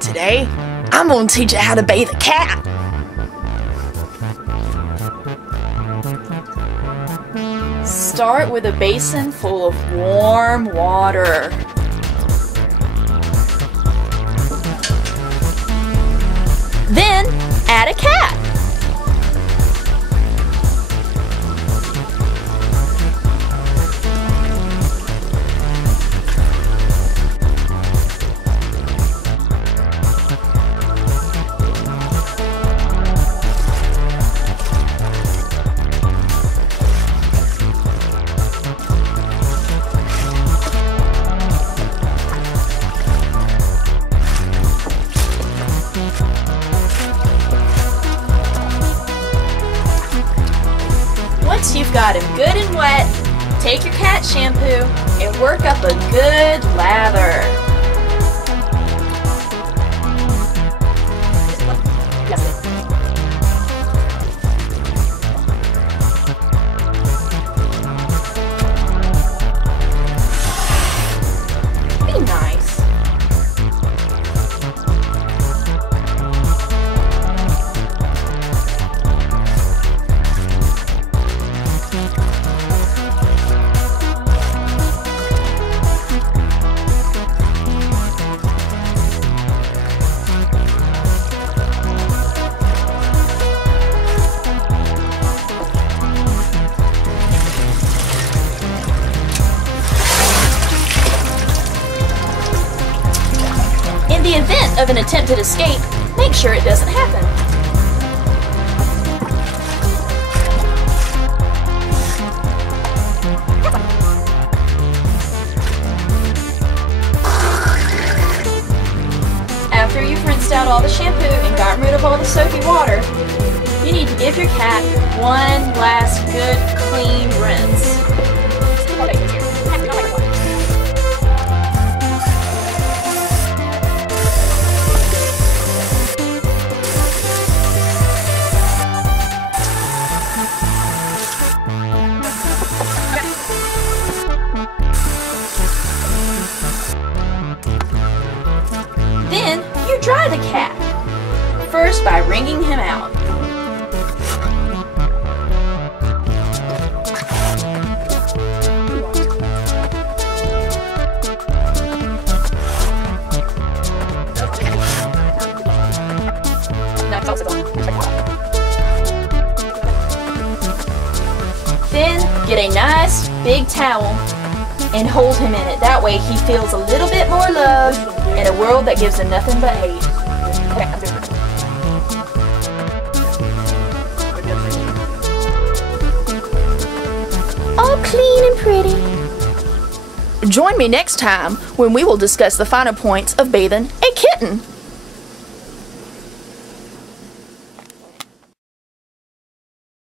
Today, I'm going to teach you how to bathe a cat. Start with a basin full of warm water. Then, add a cat. Once you've got him good and wet, take your cat shampoo and work up a good lather. Be nice. In the event of an attempted escape, make sure it doesn't happen. After you've rinsed out all the shampoo and gotten rid of all the soapy water, you need to give your cat one last good clean rinse. Then, you dry the cat, first by wringing him out. Then, get a nice big towel and hold him in it. That way he feels a little bit more love in a world that gives him nothing but hate. All clean and pretty. Join me next time when we will discuss the finer points of bathing a kitten.